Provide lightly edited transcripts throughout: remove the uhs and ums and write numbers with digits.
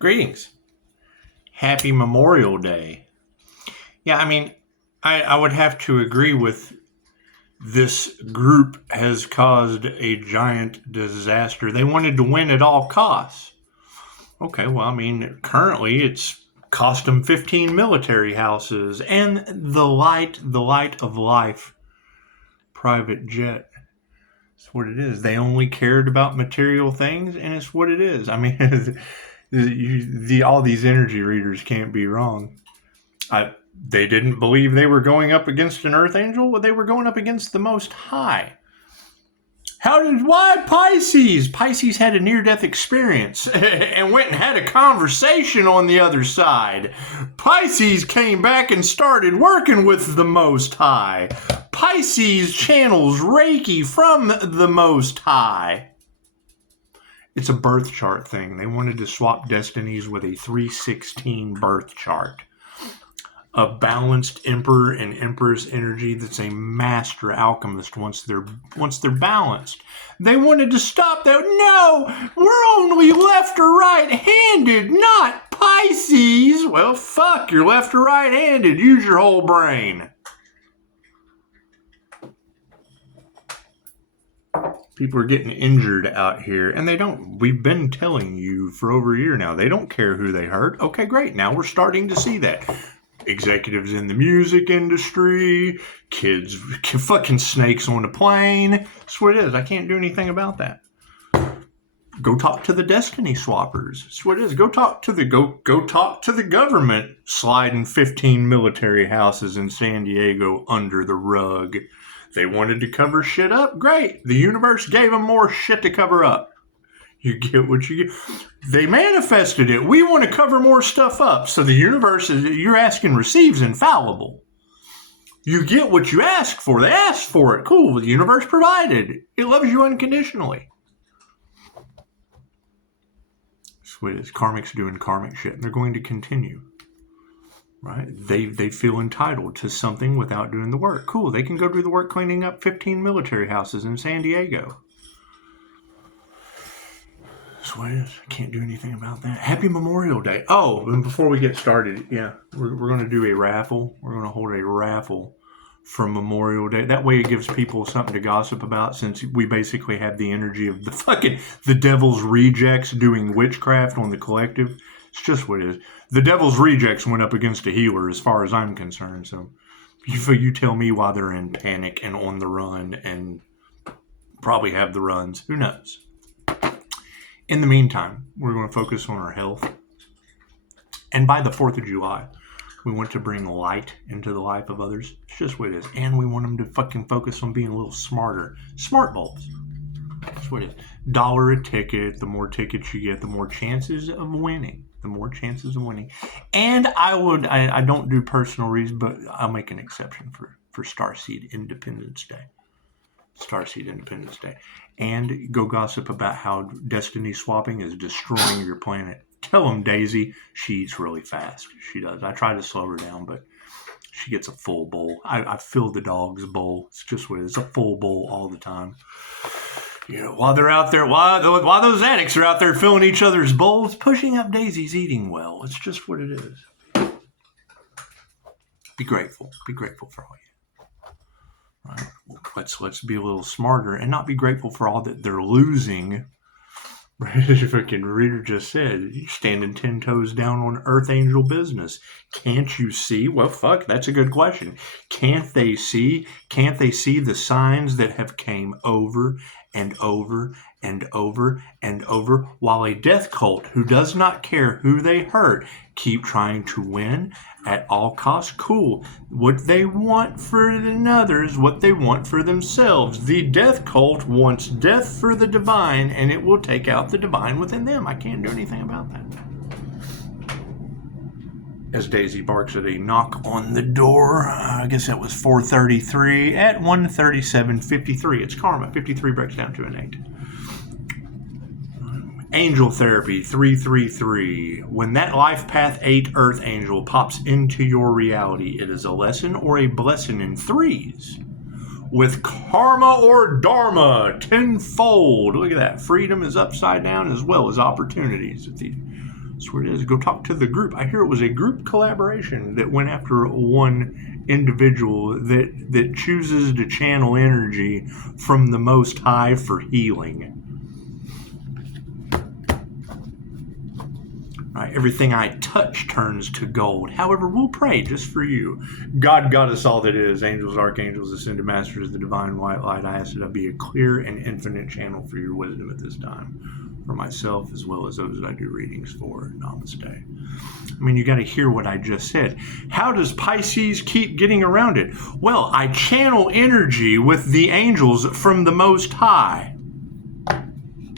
Greetings. Happy Memorial Day. Yeah, I mean, I would have to agree with this group has caused a giant disaster. They wanted to win at all costs. Okay, well, I mean, currently it's cost them 15 military houses and the light of life private jet. It's what it is. They only cared about material things, and it's what it is. I mean, all these energy readers can't be wrong. They didn't believe they were going up against an earth angel, but they were going up against the Most High. Why Pisces? Pisces had a near-death experience and went and had a conversation on the other side. Pisces came back and started working with the Most High. Pisces channels Reiki from the Most High. It's a birth chart thing. They wanted to swap destinies with a 316 birth chart. A balanced Emperor and Empress energy that's a master alchemist once they're balanced. They wanted to stop that. No, we're only left or right-handed, not Pisces. Well, fuck, you're left or right-handed. Use your whole brain. People are getting injured out here, and they don't. We've been telling you for over a year now. They don't care who they hurt. Okay, great. Now we're starting to see that. Executives in the music industry, kids, fucking snakes on a plane. That's what it is. I can't do anything about that. Go talk to the destiny swappers. That's what it is. Go talk to the government sliding 15 military houses in San Diego under the rug. They wanted to cover shit up. Great. The universe gave them more shit to cover up. You get what you get. They manifested it. We want to cover more stuff up. So the universe, you're asking, receives infallible. You get what you ask for. They asked for it. Cool. The universe provided. It loves you unconditionally. Sweet as karmics doing karmic shit. And they're going to continue. Right? They feel entitled to something without doing the work. Cool. They can go do the work cleaning up 15 military houses in San Diego. That's what it is. I can't do anything about that. Happy Memorial Day. Oh, and before we get started, yeah, we're going to do a raffle. We're going to hold a raffle for Memorial Day. That way it gives people something to gossip about, since we basically have the energy of the devil's rejects doing witchcraft on the collective. It's just what it is. The devil's rejects went up against a healer as far as I'm concerned. So you tell me why they're in panic and on the run and probably have the runs. Who knows? In the meantime, we're going to focus on our health. And by the 4th of July, we want to bring light into the life of others. It's just what it is. And we want them to fucking focus on being a little smarter. Smart bulbs. That's what it is. $1 a ticket. The more tickets you get, the more chances of winning. The more chances of winning. And I don't do personal reasons, but I'll make an exception for Starseed Independence Day. Starseed Independence Day. And go gossip about how destiny swapping is destroying your planet. Tell them Daisy, she eats really fast. She does. I try to slow her down, but she gets a full bowl. I fill the dog's bowl. It's just what it is. It's a full bowl all the time. You know, while they're out there, while those addicts are out there filling each other's bowls, pushing up Daisy's eating well. It's just what it is. Be grateful. Be grateful for all you. Right. Let's be a little smarter and not be grateful for all that they're losing. As your fucking reader just said, you're standing 10 toes down on Earth Angel business. Can't you see? Well, fuck, that's a good question. Can't they see? Can't they see the signs that have came over and over and over and over, while a death cult who does not care who they hurt keep trying to win at all costs? Cool. What they want for others, what they want for themselves. The death cult wants death for the divine, and it will take out the divine within them. I can't do anything about that. As Daisy barks at a knock on the door, I guess that was 4:33 at 1:37:53. It's karma. 53 breaks down to an 8. Angel Therapy 333. When that Life Path 8 Earth Angel pops into your reality, it is a lesson or a blessing in 3s. With karma or dharma tenfold. Look at that. Freedom is upside down as well as opportunities. That's where it is. Go talk to the group. I hear it was a group collaboration that went after one individual that chooses to channel energy from the Most High for healing. Right, everything I touch turns to gold. However, we'll pray just for you. God got us all that is. Angels, archangels, ascended masters of the divine white light. I ask that I be a clear and infinite channel for your wisdom at this time, for myself as well as those that I do readings for. Namaste. I mean, you got to hear what I just said. How does Pisces keep getting around it? Well, I channel energy with the angels from the Most High,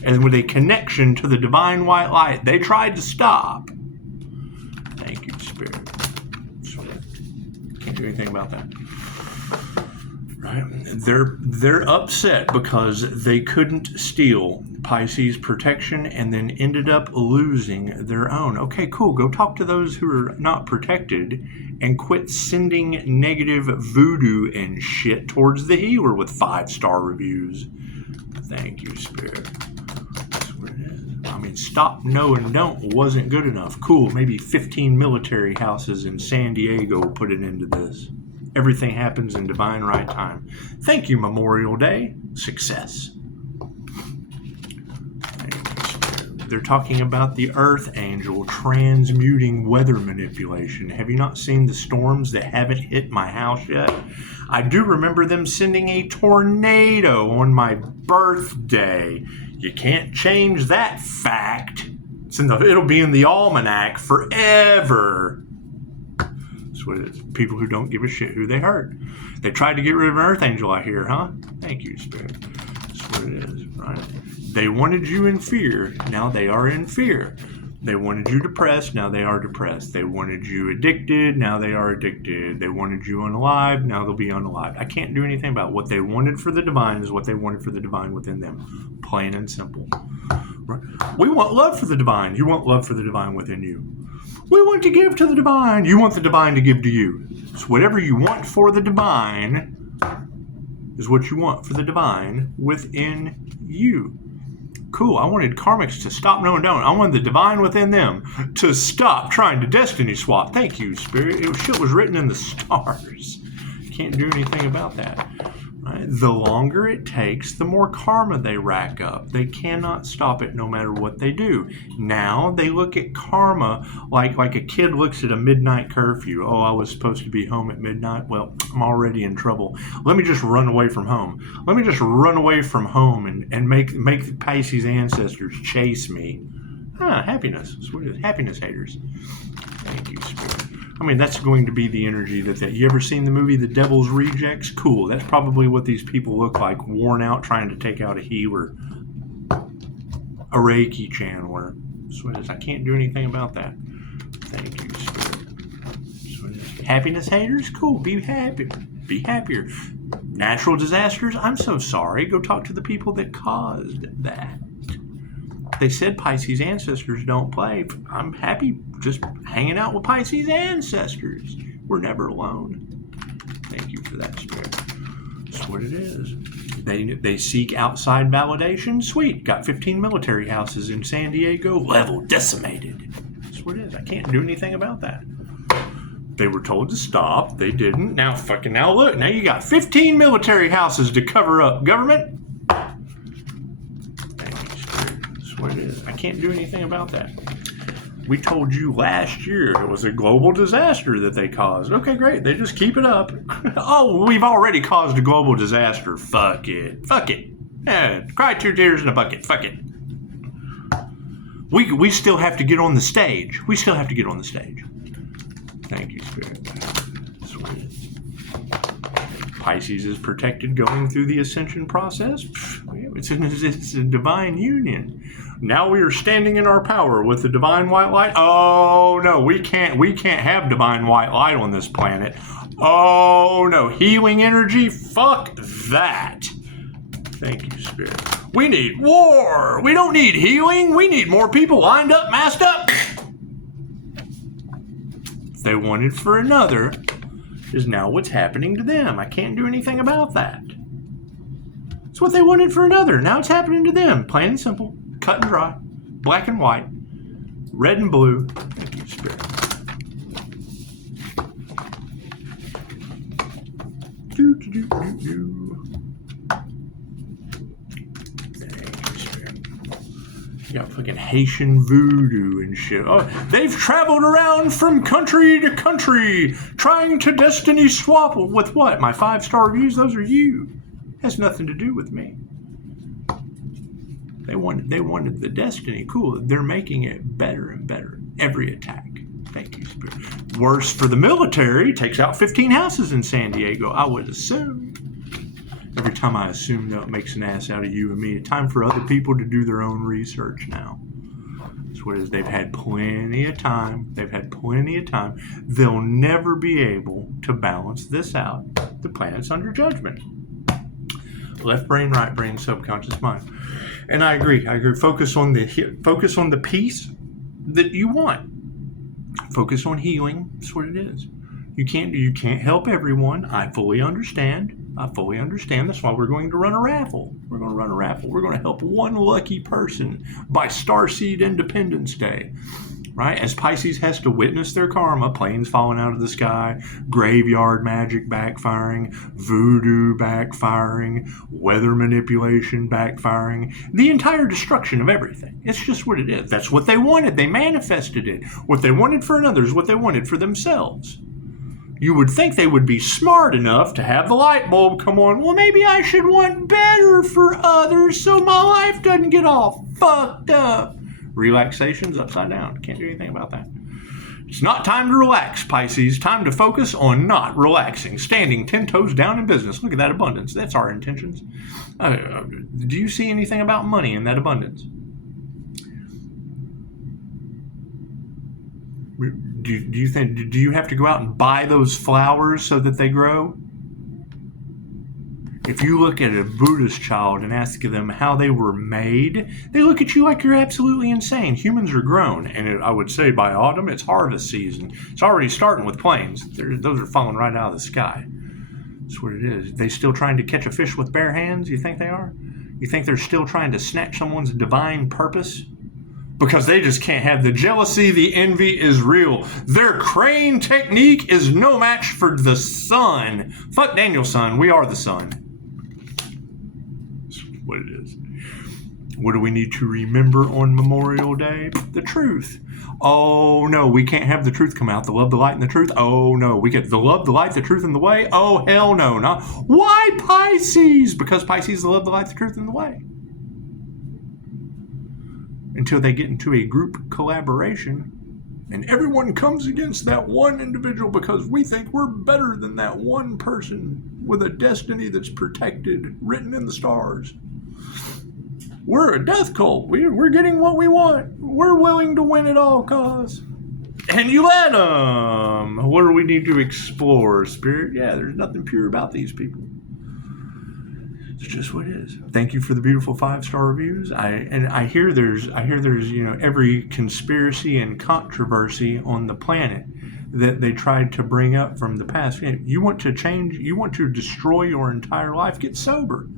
and with a connection to the divine white light. They tried to stop. Thank you, Spirit. Can't do anything about that. Right? They're upset because they couldn't steal Pisces protection and then ended up losing their own. Okay, cool. Go talk to those who are not protected and quit sending negative voodoo and shit towards the healer with 5-star reviews. Thank you, Spirit. I mean, stop, no, and don't wasn't good enough. Cool, maybe 15 military houses in San Diego put it into this. Everything happens in divine right time. Thank you, Memorial Day. Success. They're talking about the Earth Angel transmuting weather manipulation. Have you not seen the storms that haven't hit my house yet? I do remember them sending a tornado on my birthday. You can't change that fact. It'll be in the almanac forever. That's what it is. People who don't give a shit who they hurt. They tried to get rid of an Earth Angel, I hear, huh? Thank you, Spirit. That's what it is, right? They wanted you in fear. Now they are in fear. They wanted you depressed. Now they are depressed. They wanted you addicted. Now they are addicted. They wanted you unalive. Now they'll be unalive. I can't do anything about it. What they wanted for the divine is what they wanted for the divine within them. Plain and simple. Right? We want love for the divine. You want love for the divine within you. We want to give to the divine. You want the divine to give to you. So whatever you want for the divine is what you want for the divine within you. Cool. I wanted karmics to stop, no and don't. I wanted the divine within them to stop trying to destiny swap. Thank you, Spirit. Shit was written in the stars. Can't do anything about that. Right? The longer it takes, the more karma they rack up. They cannot stop it no matter what they do. Now they look at karma like a kid looks at a midnight curfew. Oh, I was supposed to be home at midnight. Well, I'm already in trouble. Let me just run away from home. Let me just run away from home and make the Pisces ancestors chase me. Happiness. That's what it is. Happiness haters. Thank you, Spirit. I mean, that's going to be the energy that you ever seen the movie The Devil's Rejects? Cool. That's probably what these people look like, worn out trying to take out a healer. A Reiki channeler. That's what it is. I can't do anything about that. Thank you, Spirit. Happiness haters? Cool. Be happy. Be happier. Natural disasters? I'm so sorry. Go talk to the people that caused that. They said Pisces ancestors don't play. I'm happy just hanging out with Pisces ancestors. We're never alone. Thank you for that, Spirit. That's what it is. They seek outside validation. Sweet. Got 15 military houses in San Diego. Level decimated. That's what it is. I can't do anything about that. They were told to stop. They didn't. Now look. Now you got 15 military houses to cover up. Government. What it is. I can't do anything about that. We told you last year it was a global disaster that they caused. Okay, great. They just keep it up. Oh, we've already caused a global disaster. Fuck it. Fuck it. Yeah, cry 2 tears in a bucket. Fuck it. We still have to get on the stage. We still have to get on the stage. Thank you, Spirit. That's what it is. Pisces is protected going through the ascension process. It's a divine union. Now we are standing in our power with the divine white light. Oh no, we can't have divine white light on this planet. Oh no, healing energy? Fuck that. Thank you, Spirit. We need war. We don't need healing. We need more people lined up, masked up. They wanted for another is now what's happening to them. I can't do anything about that. It's what they wanted for another. Now it's happening to them. Plain and simple. Cut and dry. Black and white. Red and blue. Thank you, Spirit. Do, do, do, do, do. Thank you, Spirit. You got fucking Haitian voodoo and shit. Oh, they've traveled around from country to country trying to destiny swap with what? My 5-star reviews? Those are you. Has nothing to do with me. They wanted the destiny. Cool. They're making it better and better. Every attack. Thank you, Spirit. Worse for the military. Takes out 15 houses in San Diego. I would assume. Every time I assume, though, it makes an ass out of you and me. Time for other people to do their own research now. That's what it is. They've had plenty of time. They'll never be able to balance this out. The planet's under judgment. Left brain, right brain, subconscious mind. And I agree. Focus on the peace that you want. Focus on healing. That's what it is. You can't help everyone. I fully understand. That's why we're going to run a raffle. We're going to help one lucky person by Starseed Independence Day. Right? As Pisces has to witness their karma, planes falling out of the sky, graveyard magic backfiring, voodoo backfiring, weather manipulation backfiring, the entire destruction of everything. It's just what it is. That's what they wanted. They manifested it. What they wanted for another is what they wanted for themselves. You would think they would be smart enough to have the light bulb come on. Well, maybe I should want better for others so my life doesn't get all fucked up. Relaxation's upside down. Can't do anything about that. It's not time to relax, Pisces. Time to focus on not relaxing. Standing 10 toes down in business. Look at that abundance. That's our intentions. Do you see anything about money in that abundance? Do you have to go out and buy those flowers so that they grow? If you look at a Buddhist child and ask them how they were made, they look at you like you're absolutely insane. Humans are grown, and I would say by autumn, it's harvest season. It's already starting with planes. Those are falling right out of the sky. That's what it is. They still trying to catch a fish with bare hands? You think they are? You think they're still trying to snatch someone's divine purpose? Because they just can't have the jealousy, the envy is real. Their crane technique is no match for the sun. Fuck Daniel's sun. We are the sun. What it is. What do we need to remember on Memorial Day? The truth. Oh no, we can't have the truth come out. The love, the light, and the truth. Oh no, we get the love, the light, the truth, and the way. Oh hell no, not. Why Pisces? Because Pisces is the love, the light, the truth, and the way. Until they get into a group collaboration and everyone comes against that one individual because we think we're better than that one person with a destiny that's protected, written in the stars. We're a death cult. We're getting what we want. We're willing to win at all costs. And you let them. What do we need to explore, Spirit? Yeah, there's nothing pure about these people. It's just what it is. Thank you for the beautiful 5-star reviews. I hear there's every conspiracy and controversy on the planet that they tried to bring up from the past. You want to change, you want to destroy your entire life, get sober.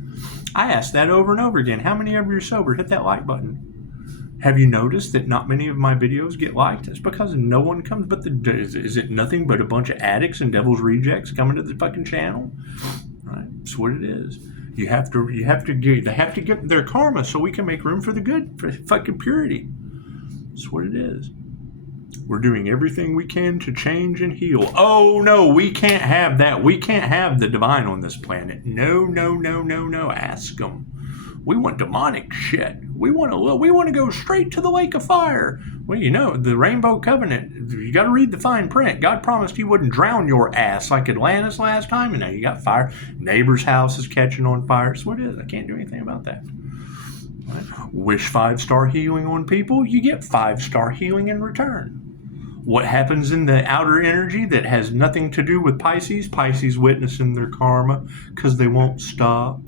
I ask that over and over again. How many of you are sober? Hit that like button. Have you noticed that not many of my videos get liked? It's because no one comes but is it nothing but a bunch of addicts and devil's rejects coming to the fucking channel? Right? That's what it is. They have to get their karma so we can make room for the good, for fucking purity. That's what it is. We're doing everything we can to change and heal. Oh no, we can't have that. We can't have the divine on this planet. No. Ask them. We want demonic shit. We want to go straight to the lake of fire. Well, the Rainbow Covenant, you got to read the fine print. God promised he wouldn't drown your ass like Atlantis last time, and now you got fire. Neighbor's house is catching on fire. That's what it is. I can't do anything about that. Right? Wish 5-star healing on people, you get 5-star healing in return. What happens in the outer energy that has nothing to do with Pisces? Pisces witnessing their karma because they won't stop.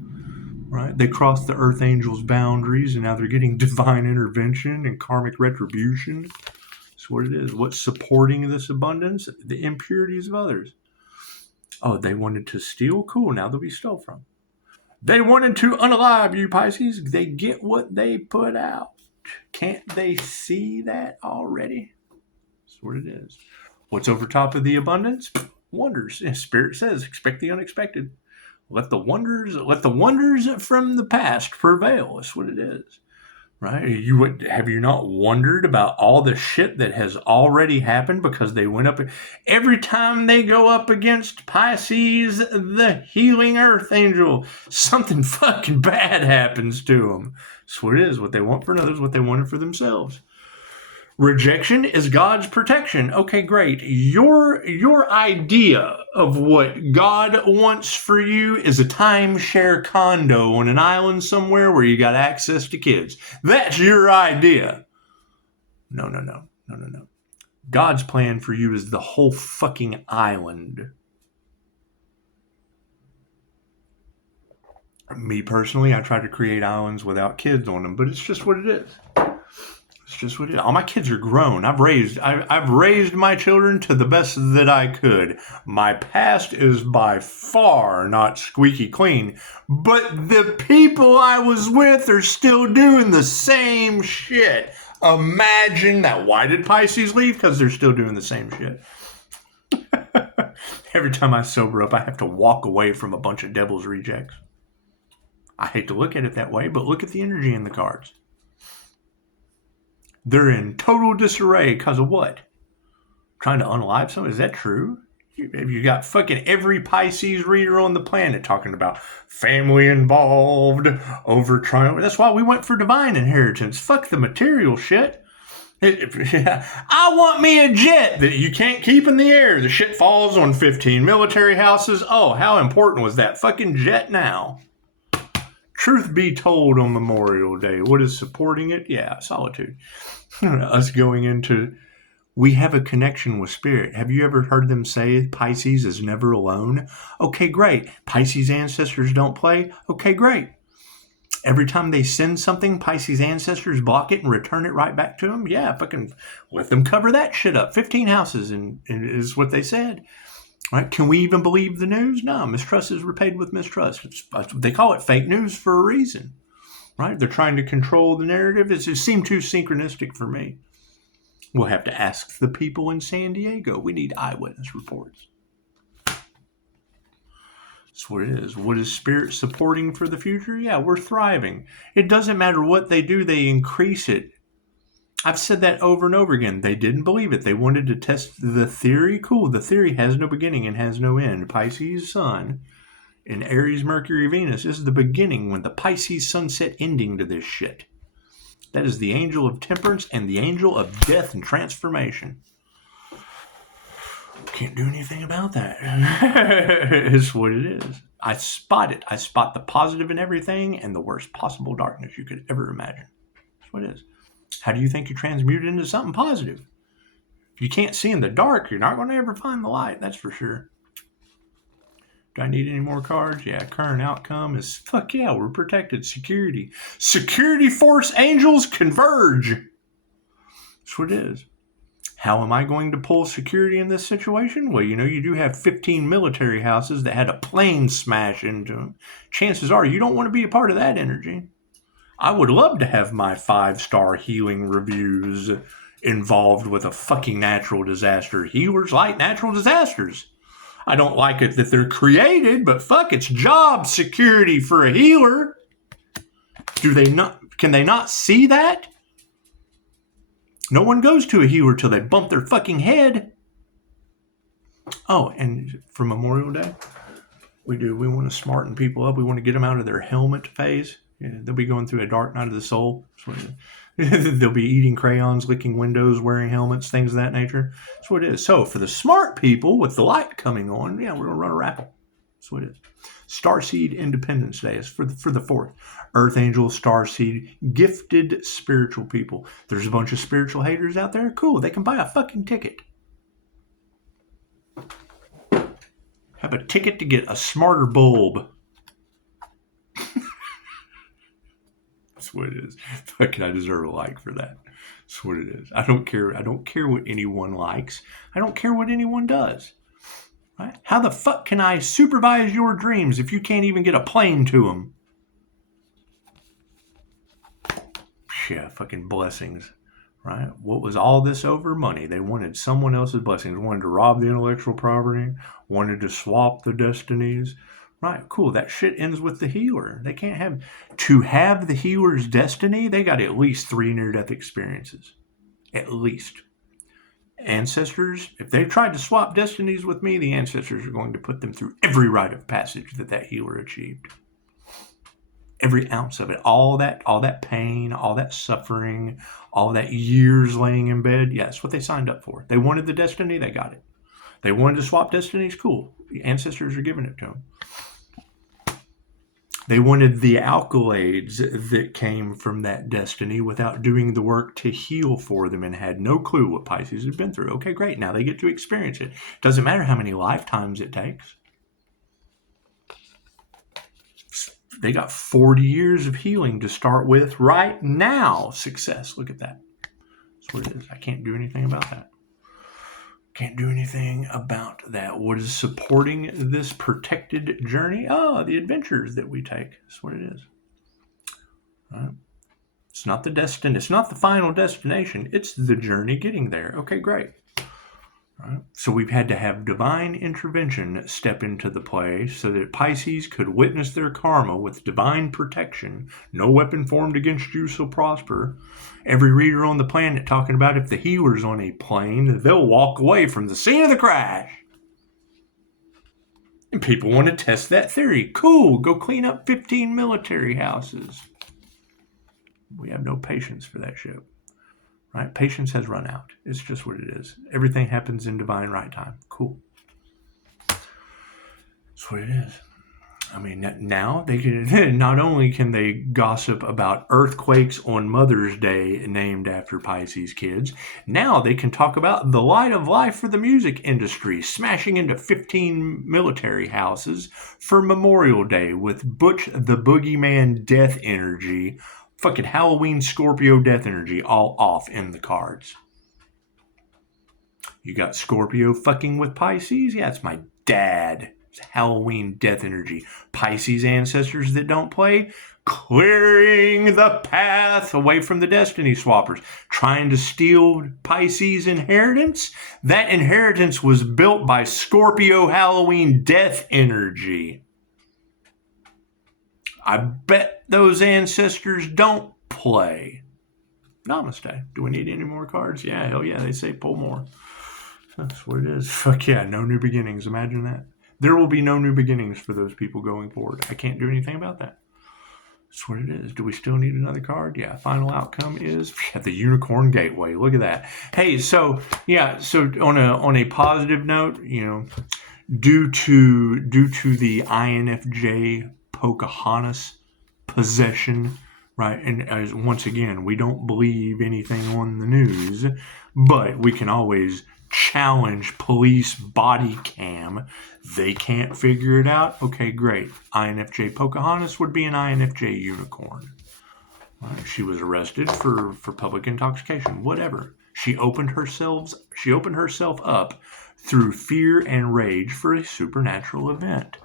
Right? They crossed the Earth Angel's boundaries and now they're getting divine intervention and karmic retribution. That's what it is. What's supporting this abundance? The impurities of others. Oh, they wanted to steal? Cool, now they'll be stole from. They wanted to unalive you, Pisces. They get what they put out. Can't they see that already? That's what it is. What's over top of the abundance? Wonders. Spirit says, expect the unexpected. Let the wonders from the past prevail. That's what it is. Right? Have you not wondered about all the shit that has already happened because they went up every time they go up against Pisces, the healing earth angel, something fucking bad happens to them. That's what it is. What they want for others, what they wanted for themselves. Rejection is God's protection. Okay, great. Your idea of what God wants for you is a timeshare condo on an island somewhere where you got access to kids. That's your idea. No. God's plan for you is the whole fucking island. Me personally, I try to create islands without kids on them, but it's just what it is. It's just what it is. All my kids are grown. I've raised my children to the best that I could. My past is by far not squeaky clean, but the people I was with are still doing the same shit. Imagine that. Why did Pisces leave? Because they're still doing the same shit. Every time I sober up, I have to walk away from a bunch of devil's rejects. I hate to look at it that way, but look at the energy in the cards. They're in total disarray because of what? Trying to unalive someone? Is that true? You got fucking every Pisces reader on the planet talking about family involved, over trying. That's why we went for divine inheritance. Fuck the material shit. I want me a jet that you can't keep in the air. The shit falls on 15 military houses. Oh, how important was that fucking jet now? Truth be told, on Memorial Day, what is supporting it? Yeah, solitude. Us going into, we have a connection with spirit. Have you ever heard them say Pisces is never alone? Okay, great. Pisces ancestors don't play? Okay, great. Every time they send something, Pisces ancestors block it and return it right back to them? Yeah, fucking let them cover that shit up. 15 houses and is what they said. Right? Can we even believe the news? No, mistrust is repaid with mistrust. They call it fake news for a reason. Right? They're trying to control the narrative. It seemed too synchronistic for me. We'll have to ask the people in San Diego. We need eyewitness reports. That's what it is. What is spirit supporting for the future? Yeah, we're thriving. It doesn't matter what they do, they increase it. I've said that over and over again. They didn't believe it. They wanted to test the theory. Cool. The theory has no beginning and has no end. Pisces sun in Aries, Mercury, Venus is the beginning when the Pisces sunset ending to this shit. That is the angel of temperance and the angel of death and transformation. Can't do anything about that. It's what it is. I spot it. I spot the positive in everything and the worst possible darkness you could ever imagine. That's what it is. How do you think you transmute it into something positive? If you can't see in the dark, you're not going to ever find the light. That's for sure. Do I need any more cards? Yeah, current outcome is, fuck yeah, we're protected. Security. Security force angels converge. That's what it is. How am I going to pull security in this situation? Well, you do have 15 military houses that had a plane smash into them. Chances are you don't want to be a part of that energy. I would love to have my 5-star healing reviews involved with a fucking natural disaster. Healers like natural disasters. I don't like it that they're created, but fuck, it's job security for a healer. Can they not see that? No one goes to a healer till they bump their fucking head. Oh, and for Memorial Day, we want to smarten people up. We want to get them out of their helmet phase. Yeah, they'll be going through a dark night of the soul. They'll be eating crayons, licking windows, wearing helmets, things of that nature. That's what it is. So for the smart people with the light coming on, yeah, we're going to run a raffle. That's what it is. Starseed Independence Day is for the 4th. Earth Angel, Starseed, gifted spiritual people. There's a bunch of spiritual haters out there. Cool. They can buy a fucking ticket. Have a ticket to get a smarter bulb. That's what it is. Fucking, I deserve a like for that. That's what it is. I don't care what anyone likes. I don't care what anyone does. Right? How the fuck can I supervise your dreams if you can't even get a plane to them? Yeah, fucking blessings. Right? What was all this over? Money. They wanted someone else's blessings. Wanted to rob the intellectual property. Wanted to swap the destinies. Right, cool. That shit ends with the healer. They can't have... To have the healer's destiny, they got at least 3 near-death experiences. At least. Ancestors, if they tried to swap destinies with me, the ancestors are going to put them through every rite of passage that healer achieved. Every ounce of it. All that pain, all that suffering, all that years laying in bed. Yeah, that's what they signed up for. They wanted the destiny, they got it. They wanted to swap destinies, cool. The ancestors are giving it to them. They wanted the accolades that came from that destiny without doing the work to heal for them and had no clue what Pisces had been through. Okay, great. Now they get to experience it. Doesn't matter how many lifetimes it takes. They got 40 years of healing to start with right now. Success. Look at that. That's what it is. I can't do anything about that. Can't do anything about that. What is supporting this protected journey? Oh, the adventures that we take. That's what it is. Right. It's not the destination. It's not the final destination. It's the journey getting there. Okay, great. Right. So we've had to have divine intervention step into the play so that Pisces could witness their karma with divine protection. No weapon formed against you shall prosper. Every reader on the planet talking about if the healer's on a plane, they'll walk away from the scene of the crash. And people want to test that theory. Cool, go clean up 15 military houses. We have no patience for that shit. Right? Patience has run out. It's just what it is. Everything happens in divine right time. Cool. That's what it is. I mean, now they can, not only can they gossip about earthquakes on Mother's Day named after Pisces kids, now they can talk about the light of life for the music industry, smashing into 15 military houses for Memorial Day with Butch the Boogeyman death energy, fucking Halloween Scorpio death energy all off in the cards. You got Scorpio fucking with Pisces? Yeah, it's my dad. Halloween death energy. Pisces ancestors that don't play, clearing the path away from the destiny swappers, trying to steal Pisces inheritance. That inheritance was built by Scorpio Halloween death energy. I bet those ancestors don't play. Namaste. Do we need any more cards? Yeah, hell yeah, they say pull more. That's what it is. Fuck yeah, no new beginnings. Imagine that. There will be no new beginnings for those people going forward. I can't do anything about that. That's what it is. Do we still need another card? Yeah, final outcome is the Unicorn Gateway. Look at that. Hey, so on a positive note, due to the INFJ Pocahontas possession, right? And as once again, we don't believe anything on the news, but we can always challenge police body cam. They can't figure it out. Okay, great. INFJ Pocahontas would be an INFJ unicorn. Right? She was arrested for public intoxication. Whatever. She opened herself up through fear and rage for a supernatural event.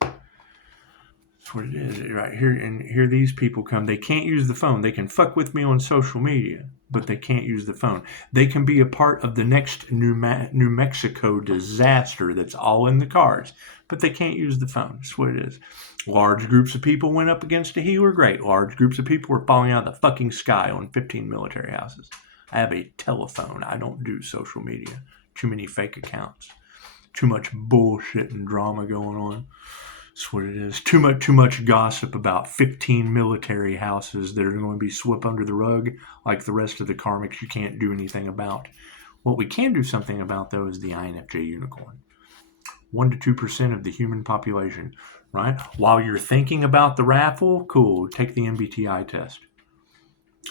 That's what it is right here. And here these people come. They can't use the phone. They can fuck with me on social media, but they can't use the phone. They can be a part of the next New Mexico disaster that's all in the cards, but they can't use the phone. That's what it is. Large groups of people went up against a healer. Great. Large groups of people were falling out of the fucking sky on 15 military houses. I have a telephone. I don't do social media. Too many fake accounts. Too much bullshit and drama going on. That's what it is. Too much gossip about 15 military houses that are going to be swept under the rug like the rest of the karmics you can't do anything about. What we can do something about, though, is the INFJ unicorn. 1 to 2% of the human population, right? While you're thinking about the raffle, cool, take the MBTI test.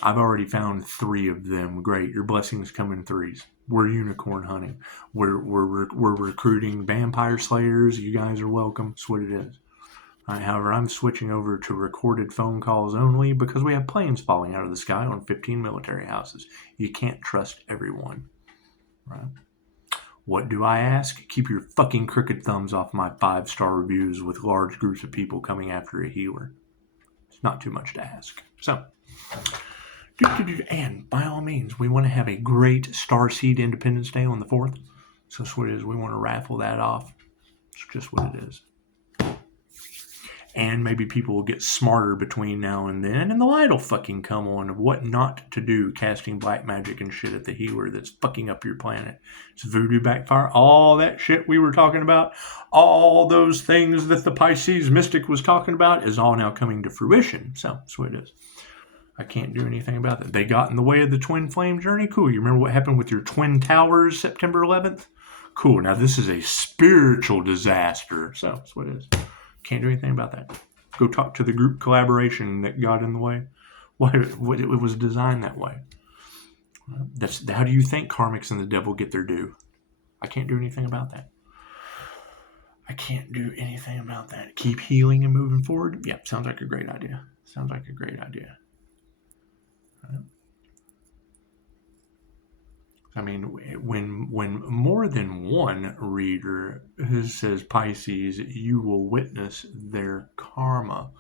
I've already found 3 of them. Great, your blessings come in 3s. We're unicorn hunting. We're recruiting vampire slayers. You guys are welcome. That's what it is. Right, however, I'm switching over to recorded phone calls only because we have planes falling out of the sky on 15 military houses. You can't trust everyone. Right? What do I ask? Keep your fucking crooked thumbs off my 5-star reviews with large groups of people coming after a healer. It's not too much to ask. So, And by all means, we want to have a great Starseed Independence Day on the 4th. So that's what it is. We want to raffle that off. It's just what it is. And maybe people will get smarter between now and then, and the light will fucking come on of what not to do, casting black magic and shit at the healer that's fucking up your planet. It's voodoo backfire, all that shit we were talking about, all those things that the Pisces mystic was talking about is all now coming to fruition. So that's what it is. I can't do anything about that. They got in the way of the twin flame journey. Cool. You remember what happened with your twin towers September 11th? Cool. Now this is a spiritual disaster. So that's what it is. Can't do anything about that. Go talk to the group collaboration that got in the way. Why it was designed that way. That's how do you think karmics and the devil get their due? I can't do anything about that. I can't do anything about that. Keep healing and moving forward. Yeah, sounds like a great idea. Sounds like a great idea. I mean, when more than one reader says Pisces, you will witness their karma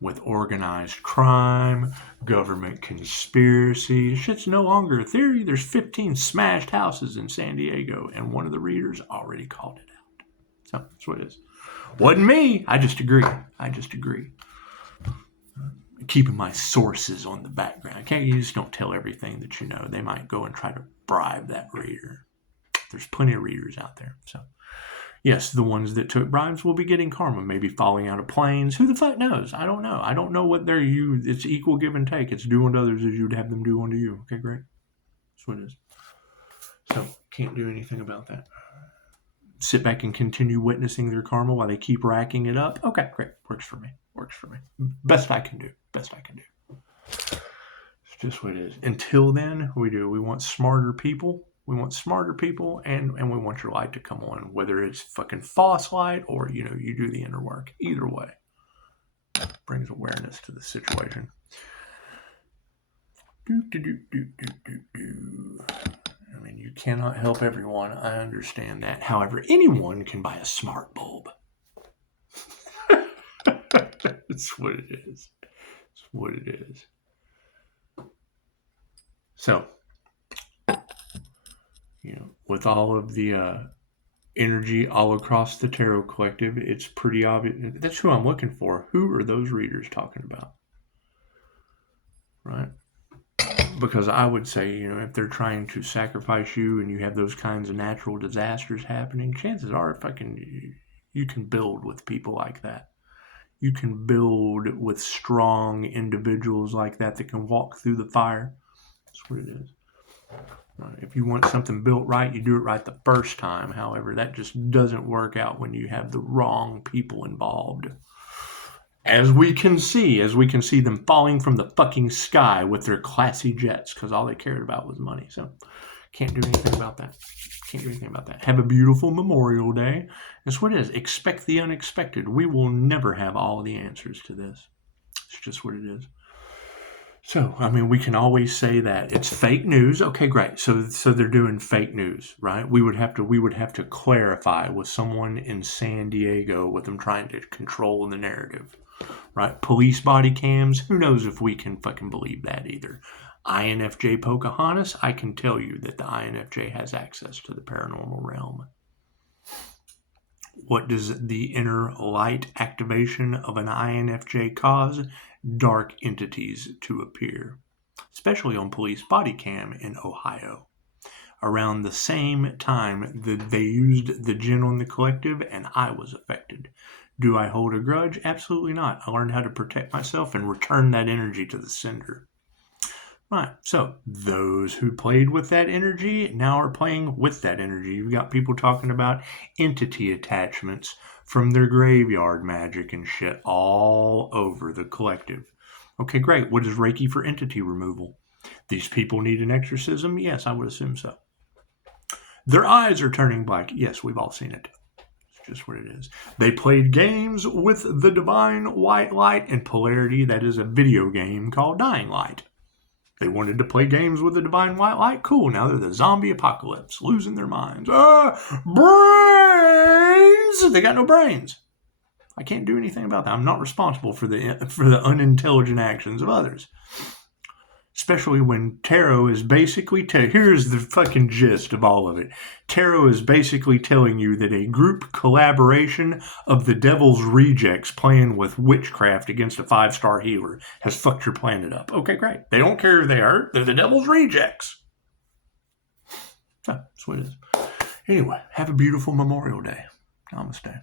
with organized crime, government conspiracy. Shit's no longer a theory. There's 15 smashed houses in San Diego, and one of the readers already called it out. So that's what it is. Wasn't me. I just agree. Keeping my sources on the background. Okay, you just don't tell everything that you know. They might go and try to bribe that reader. There's plenty of readers out there. So, yes, the ones that took bribes will be getting karma, maybe falling out of planes. Who the fuck knows? I don't know. I don't know what they're you. It's equal give and take. It's do unto others as you'd have them do unto you. Okay, great. That's what it is. So, can't do anything about that. Sit back and continue witnessing their karma while they keep racking it up. Okay, great. Works for me. Best I can do. It's just what it is. Until then, we want smarter people. And we want your light to come on, whether it's fucking false light or, you do the inner work. Either way, brings awareness to the situation. I mean, you cannot help everyone. I understand that. However, anyone can buy a smart bulb. That's what it is. So, with all of the energy all across the Tarot Collective, it's pretty obvious. That's who I'm looking for. Who are those readers talking about? Right? Because I would say, if they're trying to sacrifice you and you have those kinds of natural disasters happening, chances are you can build with people like that. You can build with strong individuals like that can walk through the fire. That's what it is. If you want something built right, you do it right the first time. However, that just doesn't work out when you have the wrong people involved. As we can see them falling from the fucking sky with their classy jets because all they cared about was money. So, can't do anything about that. Have a beautiful Memorial Day. That's what it is. Expect the unexpected. We will never have all the answers to this. It's just what it is. So, I mean, we can always say that it's fake news. Okay, great. So they're doing fake news, right? We would have to clarify with someone in San Diego with them trying to control the narrative, right? Police body cams. Who knows if we can fucking believe that either. INFJ Pocahontas, I can tell you that the INFJ has access to the paranormal realm. What does the inner light activation of an INFJ cause? Dark entities to appear, especially on police body cam in Ohio. Around the same time that they used the Jinn on the collective, and I was affected. Do I hold a grudge? Absolutely not. I learned how to protect myself and return that energy to the sender. Right, so those who played with that energy now are playing with that energy. You've got people talking about entity attachments from their graveyard magic and shit all over the collective. Okay, great. What is Reiki for entity removal? These people need an exorcism? Yes, I would assume so. Their eyes are turning black. Yes, we've all seen it. It's just what it is. They played games with the divine white light and polarity. That is a video game called Dying Light. They wanted to play games with the divine white light. Cool. Now they're the zombie apocalypse, losing their minds. Brains! They got no brains. I can't do anything about that. I'm not responsible for the unintelligent actions of others. Especially when tarot is basically, here's the fucking gist of all of it. Tarot is basically telling you that a group collaboration of the devil's rejects playing with witchcraft against a 5-star healer has fucked your planet up. Okay, great. They don't care who they are. They're the devil's rejects. So, that's what it is. Anyway, have a beautiful Memorial Day. Namaste.